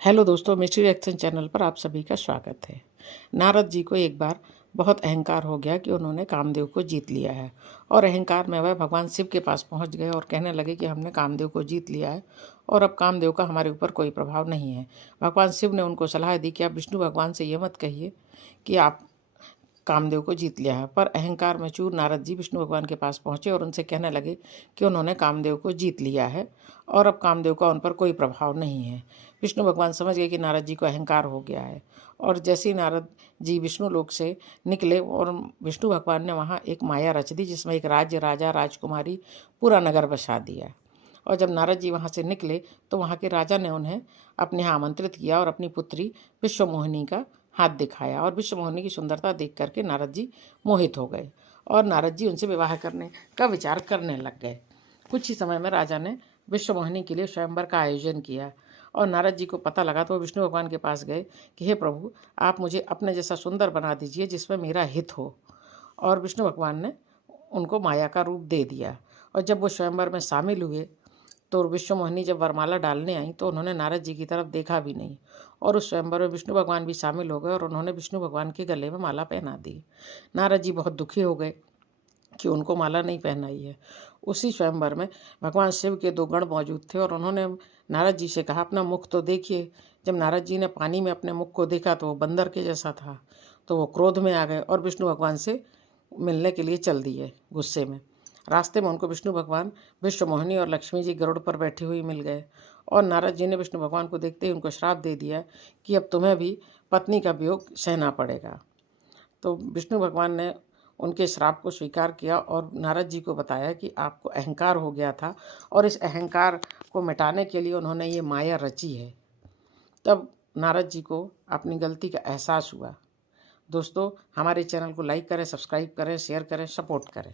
Hello दोस्तों, mystery reaction channel पर आप सभी का स्वागत है। नारद जी को एक बार बहुत अहंकार हो गया कि उन्होंने कामदेव को जीत लिया है और अहंकार में वह भगवान शिव के पास पहुंच गए और कहने लगे कि हमने कामदेव को जीत लिया है और अब कामदेव का हमारे ऊपर कोई प्रभाव नहीं है। भगवान शिव ने उनको सलाह दी कि आप विष्णु भगवान से ये मत कहिए कि आप कामदेव को जीत लिया है। पर अहंकार में चूर नारद जी विष्णु भगवान के पास पहुंचे और उनसे कहने लगे कि उन्होंने कामदेव को जीत लिया है और अब कामदेव का उन पर कोई प्रभाव नहीं है। विष्णु भगवान समझ गए कि नारद जी को अहंकार हो गया है और जैसे ही नारद जी विष्णु लोक से निकले और विष्णु भगवान ने वहाँ एक माया रच दी जिसमें एक राज्य, राजा, राजकुमारी, पूरा नगर बसा दिया। और जब नारद जी वहाँ से निकले तो वहाँ के राजा ने उन्हें अपने यहाँ आमंत्रित किया और अपनी पुत्री विश्वमोहिनी का हाथ दिखाया और विश्वमोहिनी की सुंदरता देख करके नारद जी मोहित हो गए और नारद जी उनसे विवाह करने का विचार करने लग गए। कुछ ही समय में राजा ने विश्वमोहिनी के लिए स्वयंवर का आयोजन किया और नारद जी को पता लगा तो वो विष्णु भगवान के पास गए कि हे प्रभु, आप मुझे अपने जैसा सुंदर बना दीजिए जिसमें मेरा हित हो। और विष्णु भगवान ने उनको माया का रूप दे दिया और जब वो स्वयंवर में शामिल हुए तो विश्वमोहिनी जब वरमाला डालने आई तो उन्होंने नारद जी की तरफ देखा भी नहीं और उस स्वयंवर में विष्णु भगवान भी शामिल हो गए और उन्होंने विष्णु भगवान के गले में माला पहना दी। नारद जी बहुत दुखी हो गए कि उनको माला नहीं पहनाई है। उसी स्वयंवर में भगवान शिव के दो गण मौजूद थे और उन्होंने नारद जी से कहा, अपना मुख तो देखिए। जब नारद जी ने पानी में अपने मुख को देखा तो वो बंदर के जैसा था, तो वो क्रोध में आ गए और विष्णु भगवान से मिलने के लिए चल दिए गुस्से में। रास्ते में उनको विष्णु भगवान, विश्वमोहिनी और लक्ष्मी जी गरुड़ पर बैठी हुई मिल गए और नारद जी ने विष्णु भगवान को देखते ही उनको श्राप दे दिया कि अब तुम्हें भी पत्नी का वियोग सहना पड़ेगा। तो विष्णु भगवान ने उनके श्राप को स्वीकार किया और नारद जी को बताया कि आपको अहंकार हो गया था और इस अहंकार को मिटाने के लिए उन्होंने ये माया रची है। तब नारद जी को अपनी गलती का एहसास हुआ। दोस्तों, हमारे चैनल को लाइक करें, सब्सक्राइब करें, शेयर करें, सपोर्ट करें।